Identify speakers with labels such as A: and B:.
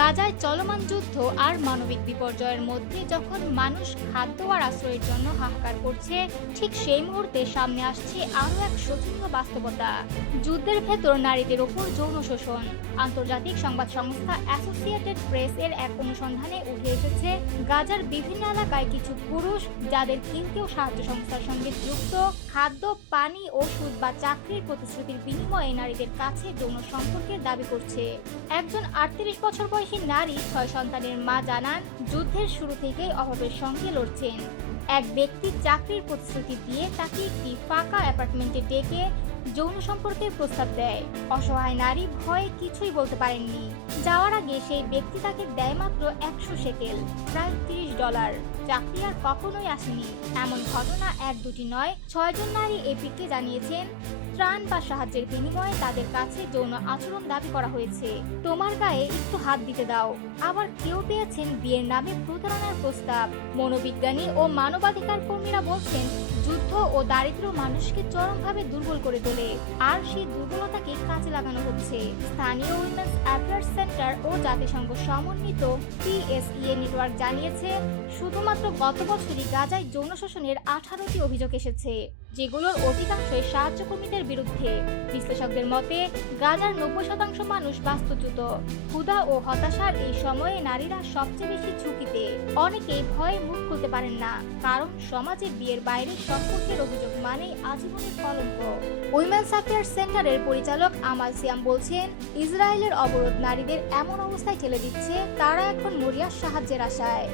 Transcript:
A: গাজায় চলমান যুদ্ধ আর মানবিক বিপর্যয়ের মধ্যে যখন মানুষ খাদ্য আর আশ্রয়ের জন্য হাহাকার করছে, ঠিক সেই মুহূর্তে সামনে আসছে আরও এক শোচনীয় বাস্তবতা। যুদ্ধের ভেতর নারীদের ওপর যৌন শোষণ। আন্তর্জাতিক সংবাদ সংস্থা অ্যাসোসিয়েটেড প্রেস এর এক অনুসন্ধানে উঠে এসেছে, গাজার বিভিন্ন এলাকায় কিছু পুরুষ যাদের কেউ কেউ সাহায্য সংস্থার সঙ্গে যুক্ত খাদ্য, পানি, ওষুধ বা চাকরির প্রতিশ্রুতির বিনিময়ে নারীদের কাছে যৌন সম্পর্কের দাবি করছে। একজন আটত্রিশ বছর বয়সী নারী ছয় সন্তানের মা জানান, যুদ্ধের শুরু থেকেই অভাবের সঙ্গে লড়ছেন। এক ব্যক্তি চাকরির প্রতিশ্রুতি দিয়ে তাকে একটি ফাঁকা অ্যাপার্টমেন্টে ডেকে যৌন সম্পর্কের প্রস্তাব দেয়। অসহায় নারী ভয়ে কিছুই বলতে পারেননি। যাওয়ার আগে সেই ব্যক্তি তাকে দেয় মাত্র একশো সেকেল, প্রায় তিরিশ ডলার। চাকরি আর কখনোই আসেনি। এমন ঘটনা এক দুটি নয় ছয়জন নারী এপিকে জানিয়েছেন, ত্রাণ বা সাহায্যের বিনিময়ে তাদের কাছে যৌন আচরণ দাবি করা হয়েছে। তোমার গায়ে একটু হাত দিতে দাও। আবার কেউ পেয়েছেন বিয়ের নামে প্রতারণার প্রস্তাব। মনোবিজ্ঞানী ও মানবাধিকার কর্মীরা বলছেন ও দারিদ্র মানুষকে চরমভাবে দুর্বল করে তোলে। আর সেই দুর্বলতাকে কাজে লাগানো হচ্ছে। স্থানীয় উইমেন্স অ্যাফেয়ার্স সেন্টার ও জাতিসংঘ সমন্বিত পিএসইএ নেটওয়ার্ক জানিয়েছে, শুধুমাত্র গত বছরই গাজায় যৌন শোষণের আঠারোটি অভিযোগ এসেছে। যেগুলোর অধিকাংশই সাহায্য কর্মীদের বিরুদ্ধে। বিশ্লেষকদের মতে, গাজার নব্বই শতাংশ মানুষ বাস্তুচ্যুত। ক্ষুধা ও হতাশার এই সময়ে নারীরা সবচেয়ে বেশি ঝুঁকিতে। অনেকেই ভয়ে মুখ খুলতে পারেন না, কারণ সমাজে বিয়ের বাইরে সম্পর্কের অভিযোগ মানেই আজীবনের কলঙ্ক। উইমেন্স অ্যাফেয়ার্স সেন্টারের পরিচালক আমাল সিয়াম বলছেন, ইসরায়েলের অবরোধ নারীদের এমন অবস্থায় ঠেলে দিচ্ছে, তারা এখন মরিয়ার সাহায্যের আশায়।